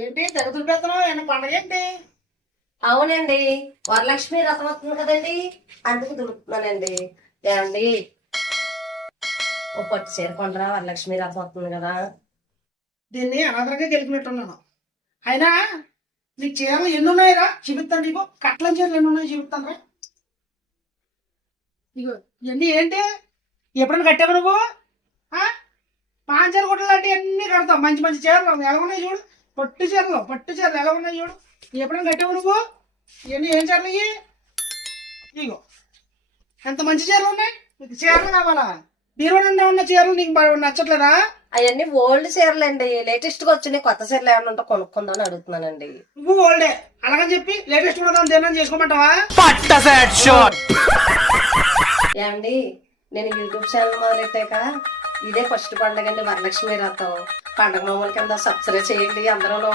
ఏంటి తెగతులు పెత్తనం ఏమన్నా పండగ ఏంటి? అవునండి, వరలక్ష్మి రథం వస్తుంది కదండి, అందుకు దులుపుతున్నానండి. ఏమండి, ఓ పట్టు చీర కొండరా, వరలక్ష్మి రథం వస్తుంది కదా. దీన్ని అనాథరంగా గెలిపినట్టున్నాను. అయినా నీకు చీరలు ఎన్ని ఉన్నాయిరా చూపిస్తాను. నీకు కట్లం చీరలు ఎన్ని ఉన్నాయి చూపిస్తాను రా. ఇగో ఇవన్నీ ఏంటి? ఎప్పుడైనా కట్టావు నువ్వు? పాంచీర గుట్టలు లాంటివి అన్ని కడతావు. మంచి మంచి చీరలు ఎలా ఉన్నాయి చూడు. పట్టు చీరలు ఎలా ఉన్నాయి చూడు. ఎప్పుడైనా కట్టావు నువ్వు? ఇవన్నీ ఏం చీరలు ఇవి? ఇగో ఎంత మంచి చీరలు ఉన్నాయి. నీకు చీరలు కావాలా? బీరువా ఉన్న చీరలు నీకు నచ్చట్లేదా? అవన్నీ ఓల్డ్ చీరలు అండి, లేటెస్ట్ గా వచ్చినాయి. కొత్త చీరలు ఏమైనా ఉంటే కొనుక్కుందామని అడుగుతున్నానండి. నువ్వు ఓల్డే అలాగని చెప్పి లేటెస్ట్ కూడా దాన్ని దేని చేసుకోమంటావా? ఏమండి, నేను యూట్యూబ్ ఛానల్ మొదలెట్టాక ఇదే ఫస్ట్ పండుగ అండి, వరలక్ష్మి రథం. పండుగ మామూలు కింద సబ్స్క్రైబ్ చేయండి అందరూ.